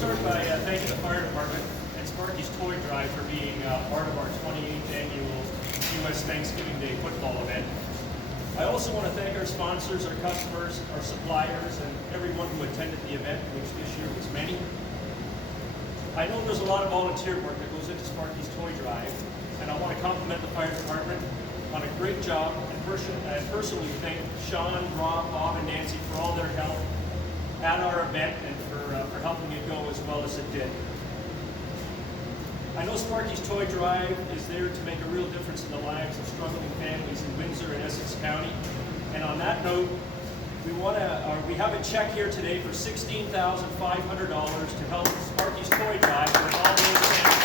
start by thanking the fire department and Sparky's Toy Drive for being part of our 28th annual U.S. Thanksgiving Day football event. I also want to thank our sponsors, our customers, our suppliers, and everyone who attended the event, which this year was many. I know there's a lot of volunteer work that goes into Sparky's Toy Drive, and I want to compliment the fire department on a great job and personally thank Sean, Rob, Bob, and Nancy for all their help at our event and for helping it go as well as it did. I know Sparky's Toy Drive is there to make a real difference in the lives of struggling families in Windsor and Essex County. And on that note, we have a check here today for $16,500 to help Sparky's Toy Drive with all those families.